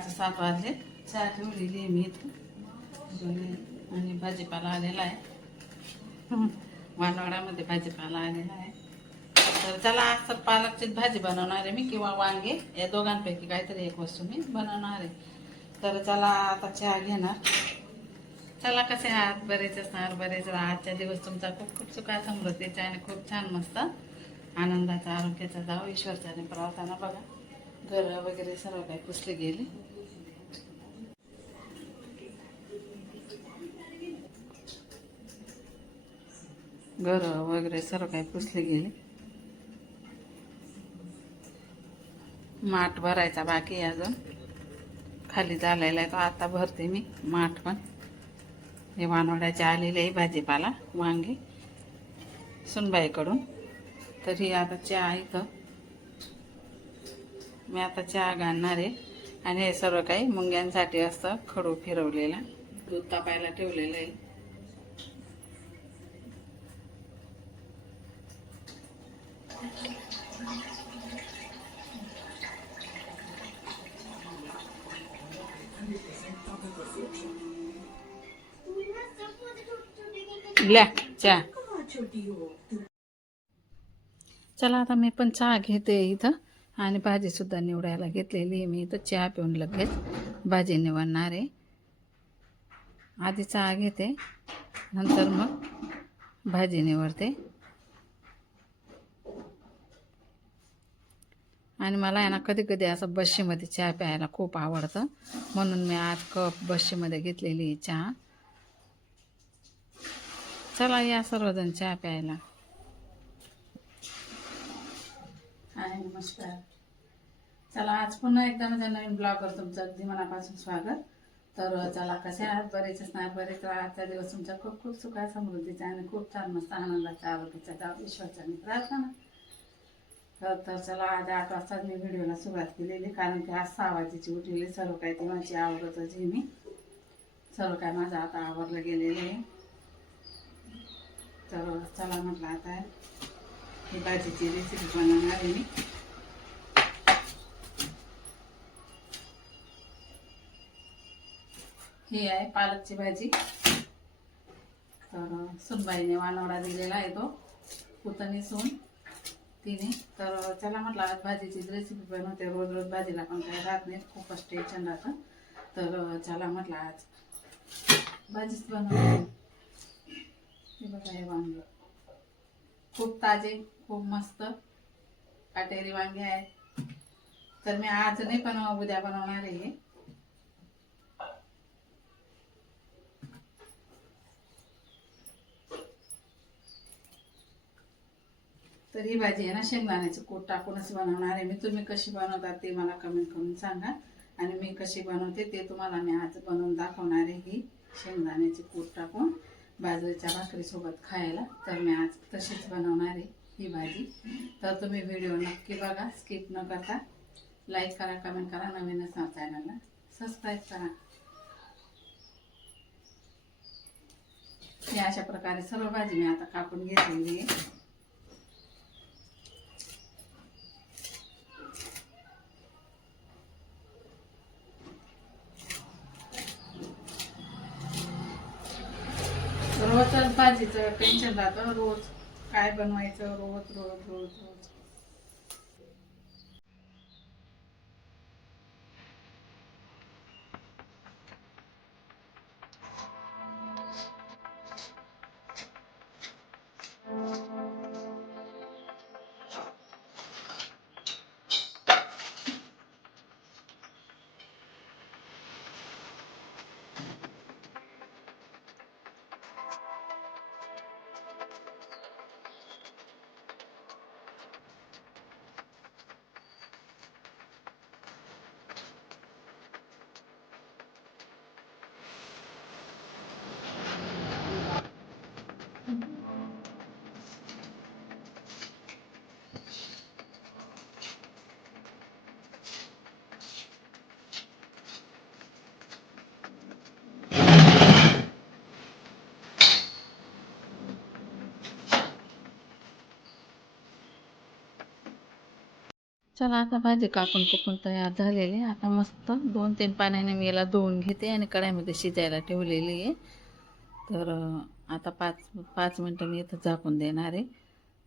सकाळचं सात वाजले. चहा ठेवलेली आहे मी इथं. आणि भाजीपाला आलेला आहे. मानवाडामध्ये भाजीपाला आलेला आहे. तर चला आज तर पालकचीच भाजी बनवणार आहे मी किंवा वांगे. या दोघांपैकी काहीतरी एक वस्तू मी बनवणार आहे. तर चला आता चहा घेणार. चला कसे आहात? बरेच असणार बरेच आजच्या दिवस तुमचा खूप खूप सुखा समृद्धीचा आणि खूप छान मस्त. आनंदाचा आरोग्याचा जाव ईश्वरचा आणि प्रार्थना बघा. घर वगैरे सर्व काही पुसले गेले. घर वगैरे सर्व काही पुसले गेले. माठ भरायचा बाकी आहे अजून. खाली झालेला आहे तो आता भरते मी माठ पण. हे वानवड्याचे आलेले आहे भाजीपाला वांगे. सुनबाईकडून. तर ही आता चहा इथं. मी आता चहा घालणार आहे. आणि हे सर्व काही मुंग्यांसाठी असतं खडू फिरवलेला. दूध तापायला ठेवलेलं आहे. ल्या चहा चला आता मी पण चहा घेते इथं. आणि भाजीसुद्धा निवडायला घेतलेली आहे मी इथं. चहा पिऊन लगेच भाजी निवडणार आहे. आधी चहा घेते नंतर मग भाजी निवडते. आणि मला यांना ना कधी कधी असं बशीमध्ये चहा प्यायला खूप आवडतं. म्हणून मी आज कप बशीमध्ये घेतलेली चहा. चला या सर्वजण चहा प्यायला. हाय नमस्कार. चला आज पुन्हा एकदा माझ्या नवीन ब्लॉगवर तुमचं अगदी मनापासून स्वागत. तर चला कसे आहात? बरेच असणार बरेच आजचा दिवस तुमचा खूप खूप सुखा समृद्धीचा आणि खूप छान मस्त आनंदाचा आरोग्याचा जाव ईश्वरचा मी प्रार्थना. तर तर चला आज आठ वाजताच मी व्हिडिओला सुरुवात केलेली कारण की आज सहा वाजेची उठलेली सर्व काही ती माझी आवडतच आहे मी. सर्व काय माझं आता आवरलं गेलेलं आहे. तर चला म्हटलं आता ही भाजीची रेसिपी बनवणार आहे मी. ही आहे पालकची भाजी. तर सुनबाईने वानवडा दिलेला आहे तो पुतणी सून तिने. तर चला म्हटलं आज भाजीची रेसिपी बनवते. रोज रोज भाजीला पण काही राहत नाही. खूपच टेन्शन राहतं. तर चला म्हटलं आज भाजीच बनवते. बघा हे वांग. खूप ताजे खूप मस्त. काटेरी वांगे आहेत. तर मी आज नाही पण उद्या बनवणार आहे हे. तर ही भाजी आहे ना शेंगदाण्याचं कोट टाकूनच बनवणार आहे मी. तुम्ही कशी बनवता ते मला कमेंट करून सांगा. आणि मी कशी बनवते ते तुम्हाला मी आज बनवून दाखवणार आहे ही शेंगदाण्याची कोट टाकून. बाजरीच्या भाकरीसोबत खायला. तर मी आज तशीच बनवणार आहे ही भाजी. तर तुम्ही व्हिडिओ नक्की बघा स्किप न करता. लाईक करा कमेंट करा नवीन असा चॅनलला सबस्क्राईब करा. हे अशा प्रकारे सर्व भाजी मी आता कापून घेतलेली आहे. भाजीचं टेन्शन राहतं रोज. काय बनवायचं? रोज रोज रोज रोज. चला आता भाजी कापून कुपून तयार झालेली आहे. आता मस्त दोन तीन पाण्याने मी याला धुवून घेते आणि कढाईमध्ये शिजायला ठेवलेली आहे. तर आता पाच पाच मिनटं मी इथं झाकून देणार आहे.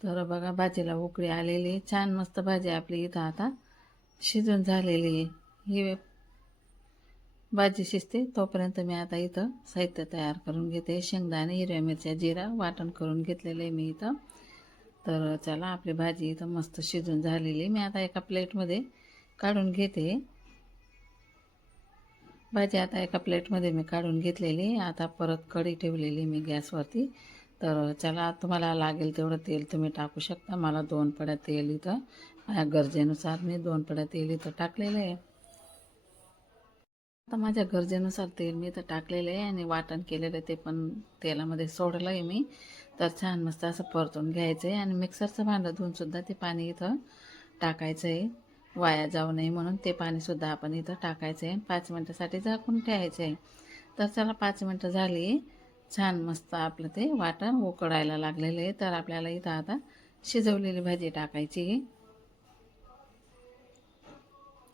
तर बघा भाजीला उकळी आलेली आहे. छान मस्त भाजी आपली इथं आता शिजून झालेली आहे. ही भाजी शिजते तोपर्यंत मी आता इथं साहित्य तयार करून घेते. शेंगदाणे हिरव्या मिरच्या जिरा वाटण करून घेतलेलं आहे मी इथं. तर चला आपली भाजी इथं मस्त शिजून झालेली आहे. मी आता एका प्लेटमध्ये काढून घेते. भाजी आता एका प्लेटमध्ये मी काढून घेतलेली आहे. आता परत कढी ठेवलेली मी गॅसवरती. तर चला तुम्हाला लागेल तेवढं तेल तुम्ही टाकू शकता. मला दोन पड्या तेल इथं माझ्या गरजेनुसार मी दोन पड्या तेल इथं टाकलेलं आहे. आता माझ्या गरजेनुसार तेल मी इथं टाकलेलं आहे आणि वाटण केलेलं आहे ते पण तेलामध्ये सोडलं आहे मी. तर छान मस्त असं परतून घ्यायचं आहे आणि मिक्सरचं भांडं धुवूनसुद्धा ते पाणी इथं टाकायचं आहे वाया जाऊ नये म्हणून ते पाणीसुद्धा आपण इथं टाकायचं आहे पाच मिनटासाठी झाकून ठेवायचं आहे तर चला पाच मिनटं झाली. छान मस्त आपलं ते वाटण उकडायला लागलेलं आहे. तर आपल्याला इथं आता शिजवलेली भाजी टाकायची. आहे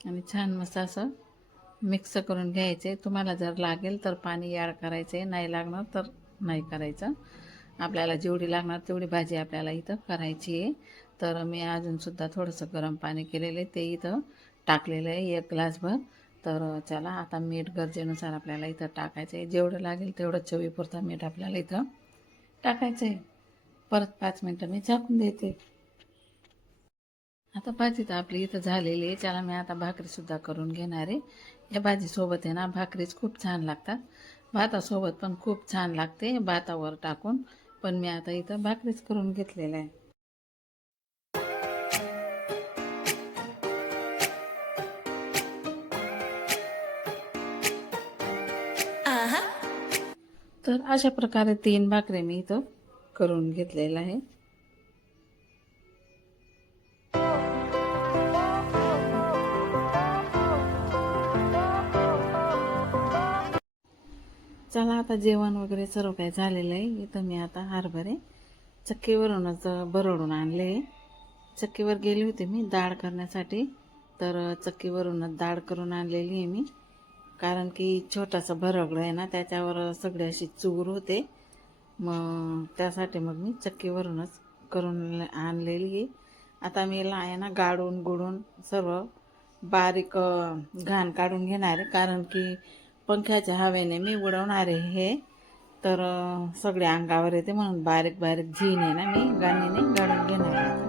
आणि छान मस्त असं मिक्स करून घ्यायचे तुम्हाला जर लागेल तर पाणी ॲड करायचे नाही लागणार तर नाही करायचं. आपल्याला जेवढी लागणार तेवढी भाजी आपल्याला इथं करायची आहे. तर मी अजूनसुद्धा थोडंसं गरम पाणी केलेलं आहे. ते इथं टाकलेलं आहे एक ग्लासभर. तर चला आता मीठ गरजेनुसार आपल्याला इथं टाकायचं आहे. जेवढं लागेल तेवढं चवीपुरतं मीठ आपल्याला इथं टाकायचं आहे. परत पाच मिनटं मी झाकून देते. आता भाजी तर आपली इथं झालेली आहे. त्याला मी आता भाकरीसुद्धा करून घेणार आहे. या भाजीसोबत आहे ना भाकरीच खूप छान लागतात. भातासोबत पण खूप छान लागते. भातावर टाकून पण मी आता इथं भाकरीच करून घेतलेलं आहे. तर अशा प्रकारे तीन भाकरी मी इथं करून घेतलेलं आहे चला आता जेवण वगैरे सर्व काही झालेलं आहे. इथं मी आता हरभरे. चक्कीवरूनच बरडून आणले. चक्कीवर गेली होती मी डाळ करण्यासाठी. तर चक्कीवरूनच डाळ करून आणलेली आहे मी. कारण की छोटासा भरगडं आहे ना त्याच्यावर सगळे अशी चूर होते. मग त्यासाठी मग मी चक्कीवरूनच करून आणलेली आहे. आता मी याला आहे ना गाडून गुडून सर्व बारीक घाण काढून घेणार आहे. कारण की पंख्याच्या हवेने मी उडवणार आहे हे. तर सगळे अंगावर येते म्हणून बारीक बारीक झीन आहे ना मी गाणीने गाडून घेणार आहे.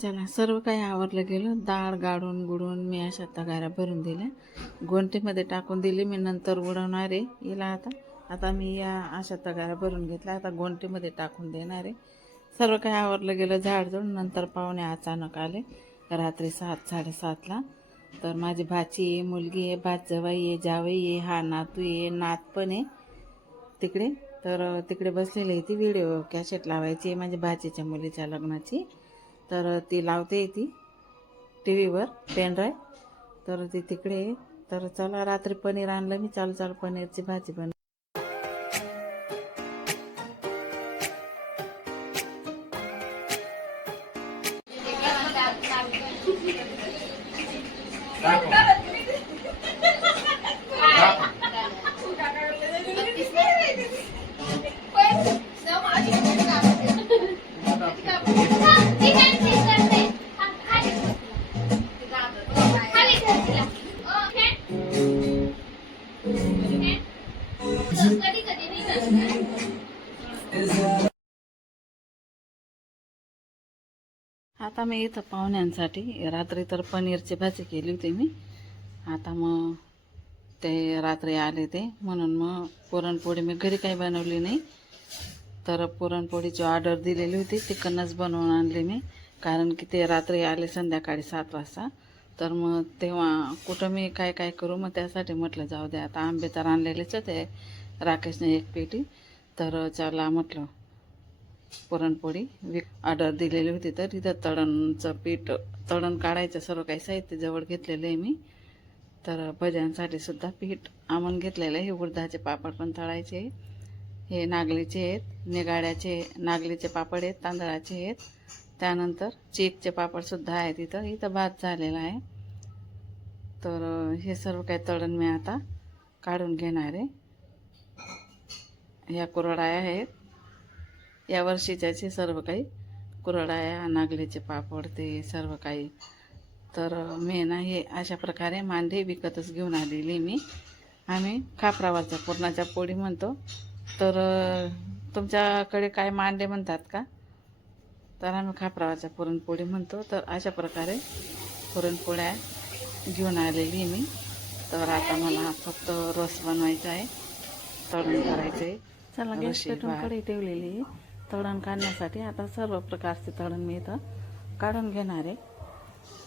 चला सर्व काही आवरलं गेलं डाळ गाडून गुडून मी अशा तगाऱ्या भरून दिल्या. गोंटीमध्ये टाकून दिली मी नंतर उडवणार आहे. हिला आता आता मी या अशा तगाऱ्या भरून घेतल्या. आता गोंटीमध्ये टाकून देणार आहे. सर्व काही आवरलं गेलं झाडझूड नंतर पाहुणे अचानक आले. रात्री सात साडेसातला तर माझी भाची आहे मुलगी आहे भात जवाई आहे जावई आहे हा नातू आहे नात पण आहे. तिकडे तर तिकडे बसलेली आहे ती व्हिडिओ कॅसेट लावायची आहे. माझ्या भाचीच्या मुलीच्या लग्नाची. तर ती लावते ती टी व्हीवर पेनड्राईव्ह तर ती तिकडे आहे. तर चला रात्री पनीर आणलं मी. चालू चालू पनीरची भाजी बन आता मी इथं पाहुण्यांसाठी रात्री तर पनीरची भाजी केली होती मी. आता मग ते रात्री आले ते. म्हणून मग पुरणपोळी मी घरी काही बनवली नाही. तर पुरणपोळीची ऑर्डर दिलेली होती तिकडनंच बनवून आणली मी. कारण की ते रात्री आले संध्याकाळी सात वाजता. तर मग तेव्हा कुठं मी काय काय करू मग त्यासाठी म्हटलं जाऊ दे आता आंबे तर आणलेलेच होते राकेशने एक पेटी. तर चला म्हटलं पुरणपोळी विक ऑर्डर दिलेली होती तर इथं तळणचं पीठ तळण काढायचं सर्व काही साहित्य जवळ घेतलेलं आहे मी. तर भज्यांसाठी सुद्धा पीठ आमून घेतलेलं आहे. हे उडदाचे पापड पण तळायचे हे नागलीचे आहेत निगाड्याचे नागलीचे पापड आहेत तांदळाचे आहेत. त्यानंतर चीकचे पापडसुद्धा आहेत इथं इथं भात झालेला आहे. तर हे सर्व काही तळण मी आता काढून घेणार आहे. ह्या कुरडाया आहेत. या वर्षीच्याचे सर्व काही कुरडाया नागलीचे पापड ते सर्व काही. तर मी ना हे अशा प्रकारे मांडे विकतच घेऊन आलेली मी. आम्ही खापरावरच्या पुरणाच्या पोळी म्हणतो. तर तुमच्याकडे काय मांडे म्हणतात का? तर आम्ही खापरावरच्या पुरणपोळी म्हणतो. तर अशा प्रकारे पुरणपोळ्या घेऊन आलेली मी. तर आता मला फक्त रस बनवायचा आहे. तळण करायचं आहे चला गॅस पेटून ठेवलेली. आहे तळण काढण्यासाठी आता सर्व प्रकारचे तळण मी इथं काढून घेणार आहे.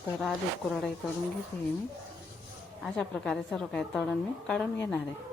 तर आधी कुरडाई तळून घेते मी. अशा प्रकारे सर्व काही तळण मी काढून घेणार आहे.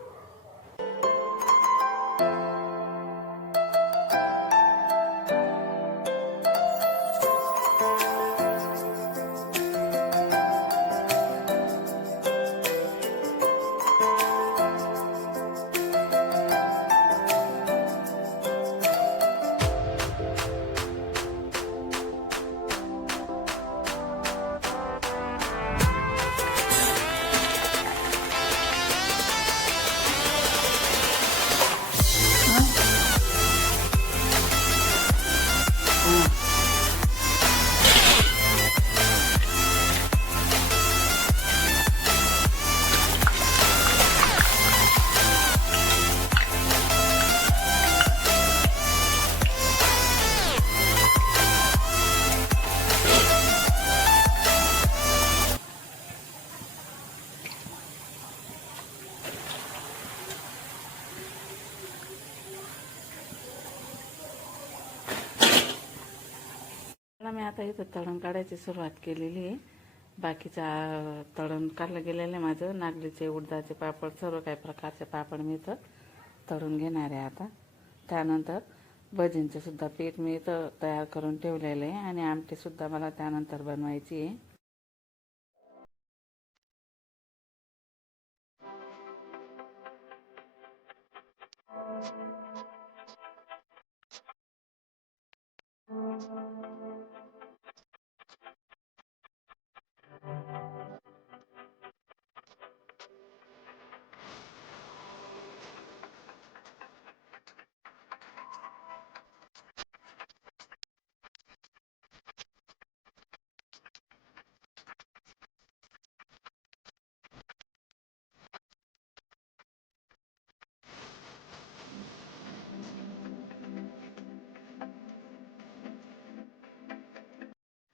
मी आता इथं तळण काढायची सुरुवात केलेली आहे. बाकीचा तळण काढलं गेलेलं आहे माझं. नागलीचे उडदाचे पापड सर्व काही प्रकारचे पापड मी इथं तळून घेणार आहे आता. त्यानंतर भजींचंसुद्धा पीठ मी इथं तयार करून ठेवलेलं आहे आणि आमटीसुद्धा मला त्यानंतर बनवायची आहे.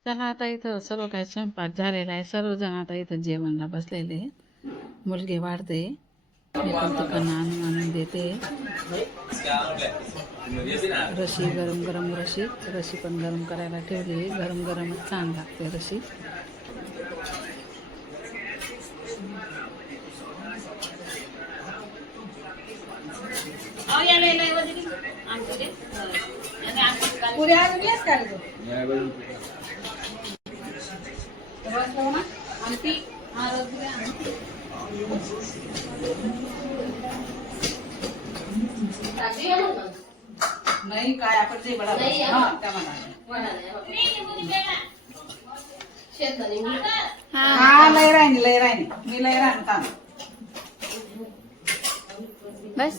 चला आता इथं सर्व काही स्वयंपाक झालेला आहे. सर्वजण आता इथं जेवणला बसलेले मुलगी वाढते. मी पण आणून आणून देते. रशी गरम गरम रशी. रशी पण गरम करायला ठेवली आहे. गरम गरमच छान लागते रशी. अहो, या लय- लय वजनी पुरी आणलीस का रे तू? बसलो ना आणि ती हा रसगुल्ले नाही काय आपण जे बडा नाही, हा त्या म्हणा बघ. मी- हा लय राहिनी लय राहिनी मी लय राहिनी थांब बस.